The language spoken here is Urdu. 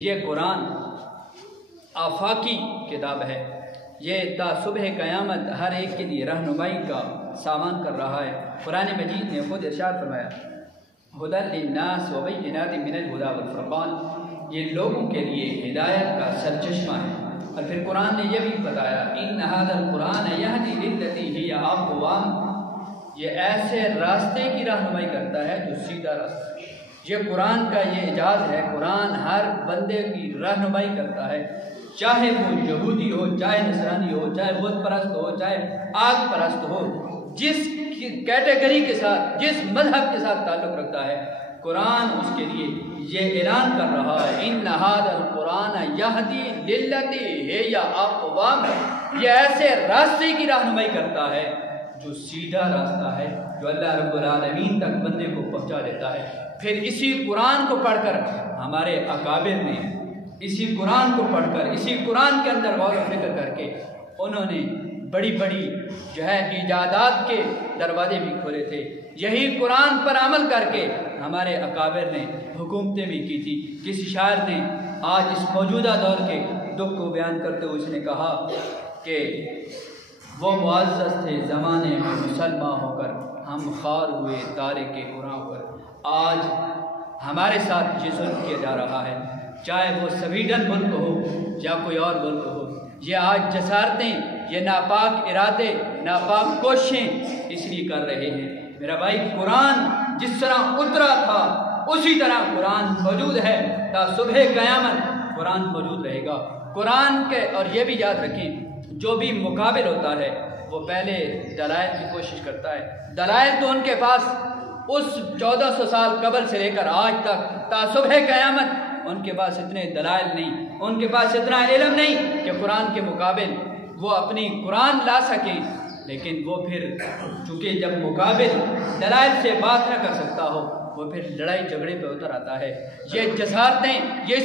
یہ قرآن آفاقی کتاب ہے، یہ تا صبح قیامت ہر ایک کے لیے رہنمائی کا سامان کر رہا ہے۔ قرآن مجید نے خود ارشاد فرمایا ہدی للناس وبینات من الہدی والفرقان، یہ لوگوں کے لیے ہدایت کا سرچشمہ ہے۔ اور پھر قرآن نے یہ بھی بتایا ان ھذا القرآن یہدی للتی ہی اقوام، یہ ایسے راستے کی رہنمائی کرتا ہے جو سیدھا راستہ ہے۔ یہ قرآن کا یہ اعجاز ہے، قرآن ہر بندے کی رہنمائی کرتا ہے، چاہے وہ یہودی ہو، چاہے نصرانی ہو، چاہے بت پرست ہو، چاہے آگ پرست ہو، جس کیٹیگری کے ساتھ، جس مذہب کے ساتھ تعلق رکھتا ہے، قرآن اس کے لیے یہ اعلان کر رہا ہے ان ھذا القرآن یہدی للتی ہی اقوام، یہ ایسے راستے کی رہنمائی کرتا ہے جو سیدھا راستہ ہے، جو اللہ رب العالمین تک بندے کو پہنچا دیتا ہے۔ پھر اسی قرآن کو پڑھ کر ہمارے اکابر نے اسی قرآن کو پڑھ کر، اسی قرآن کے اندر غور و فکر کر کے انہوں نے بڑی بڑی ایجادات کے دروازے بھی کھولے تھے۔ یہی قرآن پر عمل کر کے ہمارے اکابر نے حکومتیں بھی کی تھی۔ کسی شاعر نے آج اس موجودہ دور کے دکھ کو بیان کرتے ہوئے اس نے کہا کہ وہ معزز تھے زمانے میں مسلمان ہو کر، ہم خوار ہوئے تارک قرآن پر۔ آج ہمارے ساتھ یہ ظلم کیا جا رہا ہے، چاہے وہ سویڈن ملک ہو یا کوئی اور ملک ہو۔ یہ آج جسارتیں، یہ ناپاک ارادے، ناپاک کوششیں اس لیے کر رہے ہیں۔ میرا بھائی، قرآن جس طرح اترا تھا اسی طرح قرآن موجود ہے، تا صبح قیامت قرآن موجود رہے گا۔ قرآن کے، اور یہ بھی یاد رکھیں، جو بھی مقابل ہوتا ہے وہ پہلے دلائل کی کوشش کرتا ہے۔ دلائل تو ان کے پاس اس 1400 سال قبل سے لے کر آج تک تا صبح قیامت ان کے پاس اتنے دلائل نہیں، ان کے پاس اتنا علم نہیں کہ قرآن کے مقابل وہ اپنی قرآن لا سکیں۔ لیکن وہ پھر چونکہ جب مقابل دلائل سے بات نہ کر سکتا ہو، وہ پھر لڑائی جھگڑے پہ اتر آتا ہے۔ یہ جسارتیں، یہ